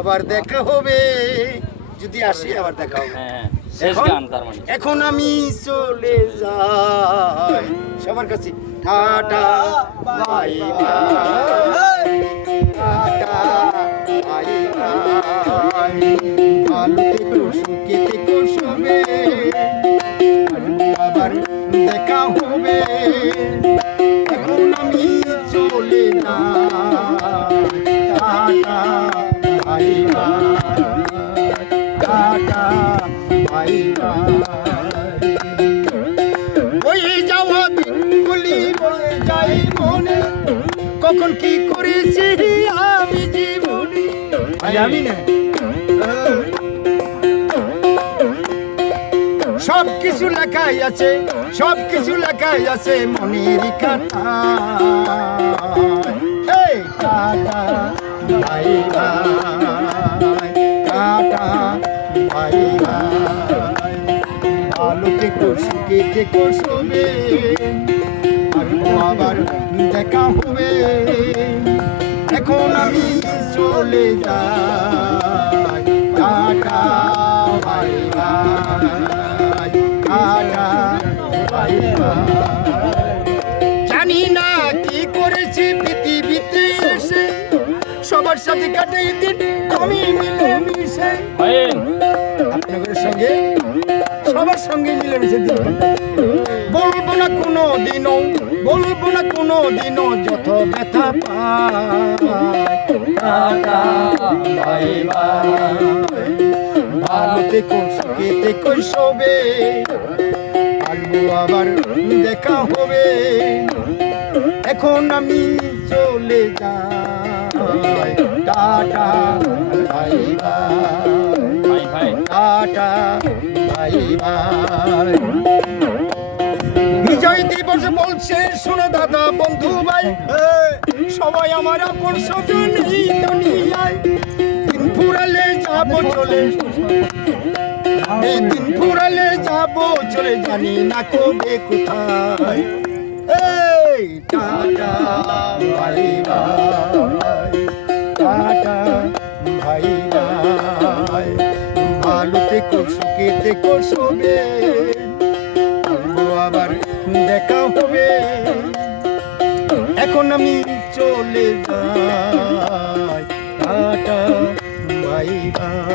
আবার দেখা হবে, যদি আসি আবার দেখা হবে। এখন আমি চলে যাই সবার কাছে, tata bye bye, tata bye by, ভালো থেকো সুখে থেকো সবে, আবার দেখা হবে। এখন আমি চলে যাই, tata bye bye, tata bye by. ওই যাওয়া দিনগুলি বলে যাই মনে, কখন কি করেছি আমি জীবনে, আমি না সব কিছু লেখাই আছে, সব কিছু লেখাই আছে মনের খাতায়। Tata bye bye, tata bye by, ভালো থেকো সুখে থেকো সবে, আবার দেখা হবে। এখন আমি চলে যাই, tata bye bye, tata bye by. জানি না কি করেছি পৃথিবীতে এসে, সবার সাথে কাটাই দিন আমি মিলে মিশে, আপনাদের সঙ্গে সবার সঙ্গে মিলে মিশে দিন। বলবো না কোনো দিনও, বলবো না কোনো দিনও যত ব্যথা পাই। টাটা বাই বাই, ভালো থেকো সুখে থেকো সবে, আসবো আবার দেখা হবে। এখন আমি চলে যাই, tata bye bye, tata bye bye. Bijoy Dibos বলছে শোনো দাদা বন্ধু ভাই, সবাই আমার আপন স্বজন এই দুনিয়ায়। দিন ফুরালে যাবো চলে, এই দিন ফুরালে যাবো চলে, জানি না কবে কোথায়। এই tata bye bye, tata bye by, ভালো থেকো সুখে থেকো সবে, আবার দেখা হবে। এখন আমি চলে যাই, টাটা বাই বাই।